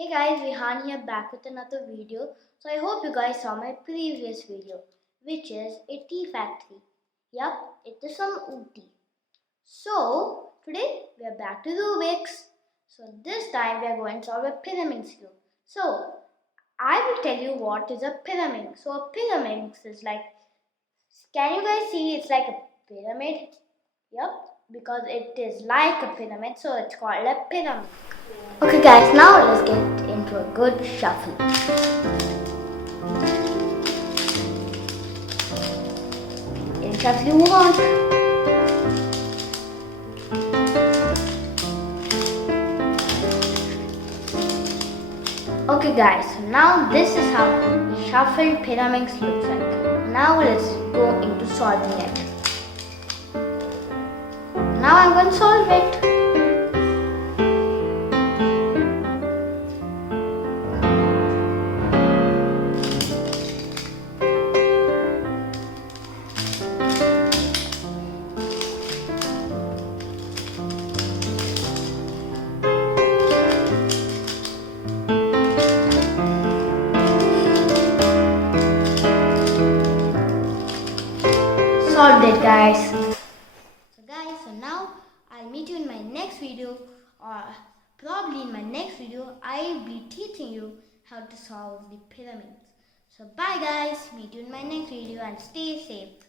Hey guys, Vihaan here back with another video. So I hope you guys saw my previous video, which is a tea factory. Yup, it is from Ooty. So today we are back to Rubik's. So this time we are going to solve a Pyraminx cube. So I will tell you what is a Pyraminx. So a Pyraminx is like, can you guys see it's like a pyramid? Yup, because it is like a pyramid, so it's called a pyramid. Okay guys, now let's get into a good shuffle. Any shuffle you want. Okay guys, so now this is how shuffled Pyraminx looks like. Now let's go into solving it. Now I'm going to solve it. Solved it guys. So now I'll meet you in my next video, or probably in my next video I'll be teaching you how to solve the pyramids. So bye guys, meet you in my next video and stay safe.